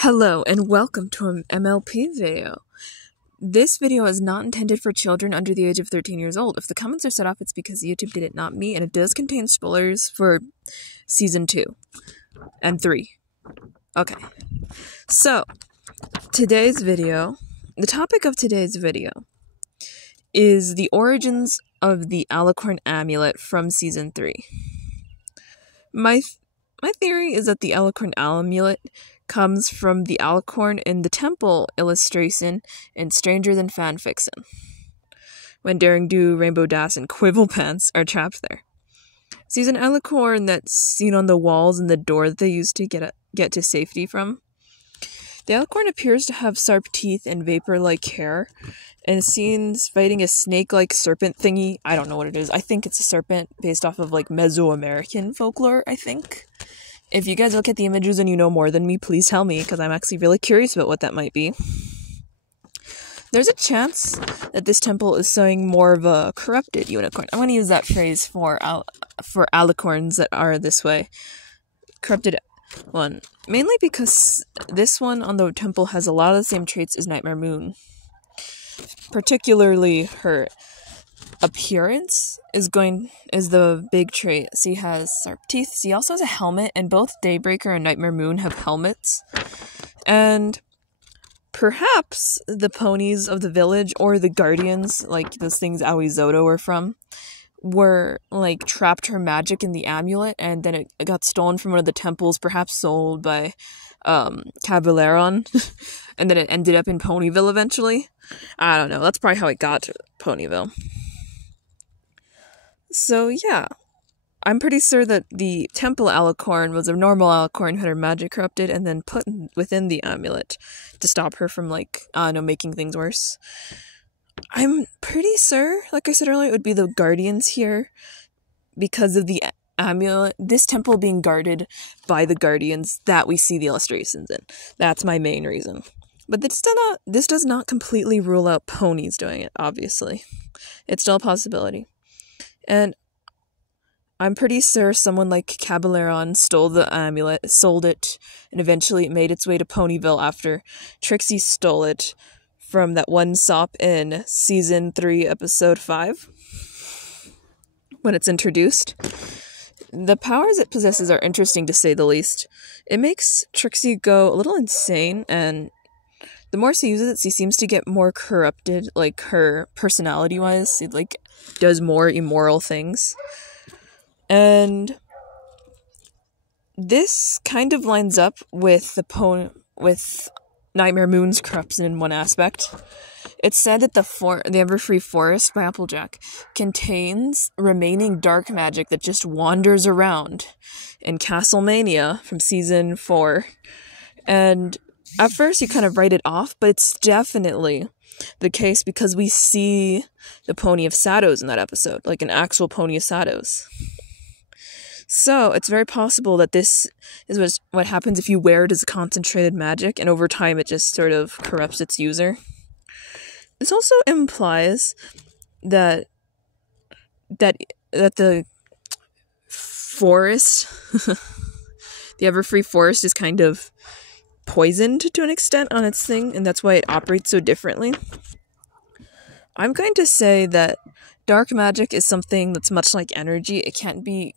Hello and welcome to an MLP video. This video is not intended for children under the age of 13 years old. If the comments are set off, it's because YouTube did it, not me, and it does contain spoilers for Season 2 and 3. Okay, so the topic of today's video is the origins of the Alicorn Amulet from Season 3. My theory is that the Alicorn Amulet comes from the Alicorn in the temple illustration in Stranger Than Fanfiction, when Daring Do, Rainbow Dash, and Quibble Pants are trapped there. She's an Alicorn that's seen on the walls and the door that they used to get to safety from. The Alicorn appears to have sharp teeth and vapor-like hair, and scenes fighting a snake-like serpent thingy. I don't know what it is. I think it's a serpent based off of like Mesoamerican folklore, I think. If you guys look at the images and you know more than me, please tell me, because I'm actually really curious about what that might be. There's a chance that this temple is showing more of a corrupted unicorn. I'm going to use that phrase for alicorns that are this way. Corrupted one. Mainly because this one on the temple has a lot of the same traits as Nightmare Moon. Particularly her appearance is the big trait. She has sharp teeth. She also has a helmet, and both Daybreaker and Nightmare Moon have helmets. And perhaps the ponies of the village, or the guardians, like those things Aoizoto were from, were like trapped her magic in the amulet, and then it got stolen from one of the temples, perhaps sold by Caballeron, and then it ended up in Ponyville eventually. I don't know. That's probably how it got to Ponyville. So yeah, I'm pretty sure that the temple Alicorn was a normal Alicorn who had her magic corrupted and then put within the amulet to stop her from, making things worse. I'm pretty sure, like I said earlier, it would be the guardians here because of the amulet, this temple being guarded by the guardians that we see the illustrations in. That's my main reason. But this does not completely rule out ponies doing it, obviously. It's still a possibility. And I'm pretty sure someone like Caballeron stole the amulet, sold it, and eventually it made its way to Ponyville after Trixie stole it from that one shop in Season 3, Episode 5, when it's introduced. The powers it possesses are interesting, to say the least. It makes Trixie go a little insane, and the more she uses it, she seems to get more corrupted, like her personality-wise. She, does more immoral things. And this kind of lines up with with Nightmare Moon's corruption in one aspect. It's said that the Everfree Forest by Applejack contains remaining dark magic that just wanders around in Castlemania from Season 4. And at first you kind of write it off, but it's definitely the case because we see the Pony of Shadows in that episode, like an actual Pony of Shadows. So it's very possible that this is what happens if you wear it as concentrated magic, and over time it just sort of corrupts its user. This also implies that the forest, the Everfree Forest, is kind of poisoned to an extent on its thing, and that's why it operates so differently. I'm going to say that dark magic is something that's much like energy. It can't be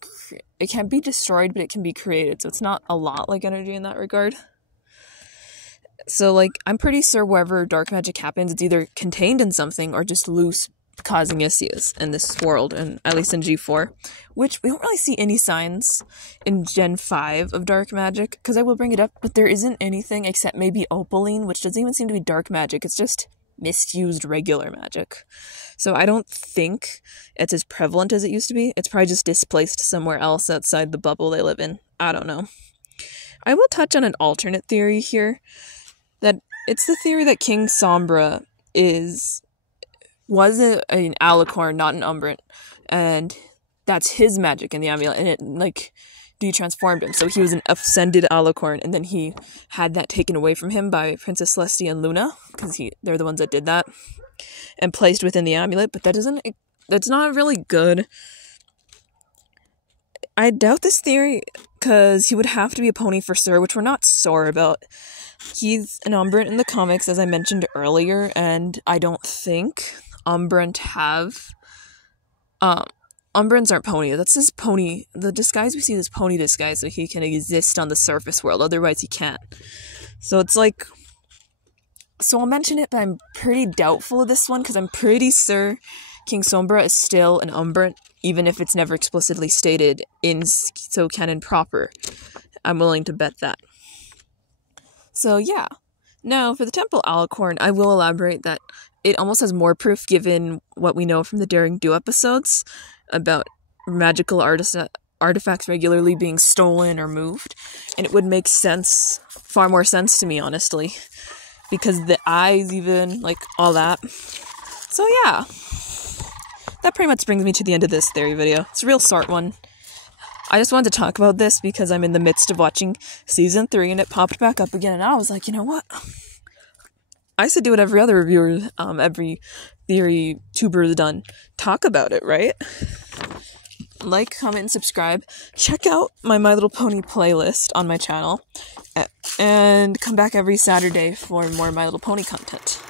destroyed, but it can be created, so it's not a lot like energy in that regard. So, I'm pretty sure wherever dark magic happens, it's either contained in something or just loose, causing issues in this world, and at least in G4, which we don't really see any signs in Gen 5 of dark magic, because I will bring it up, but there isn't anything except maybe opaline, which doesn't even seem to be dark magic. It's just misused regular magic. So I don't think it's as prevalent as it used to be. It's probably just displaced somewhere else outside the bubble they live in. I don't know. I will touch on an alternate theory here, that it's the theory that King Sombra was an Alicorn, not an Umbrant, and that's his magic in the amulet, and it, de-transformed him. So he was an ascended Alicorn, and then he had that taken away from him by Princess Celestia and Luna, because they're the ones that did that, and placed within the amulet, but that's not really good. I doubt this theory because he would have to be a pony for Sir, which we're not sore about. He's an Umbrant in the comics, as I mentioned earlier, and I don't think Umbrant have... Umbrants aren't pony. That's his pony. The disguise we see is pony disguise, so he can exist on the surface world. Otherwise, he can't. So it's like... So I'll mention it, but I'm pretty doubtful of this one, because I'm pretty sure King Sombra is still an Umbrant, even if it's never explicitly stated in So canon proper. I'm willing to bet that. So yeah. Now, for the Temple Alicorn, I will elaborate that it almost has more proof given what we know from the Daring Do episodes about magical artifacts regularly being stolen or moved. And it would make sense, far more sense to me, honestly. Because the eyes even, like, all that. So yeah. That pretty much brings me to the end of this theory video. It's a real short one. I just wanted to talk about this because I'm in the midst of watching season 3 and it popped back up again and I was like, you know what? I should do what every other reviewer, every theory tuber has done. Talk about it, right? Like, comment, and subscribe. Check out my My Little Pony playlist on my channel. And come back every Saturday for more My Little Pony content.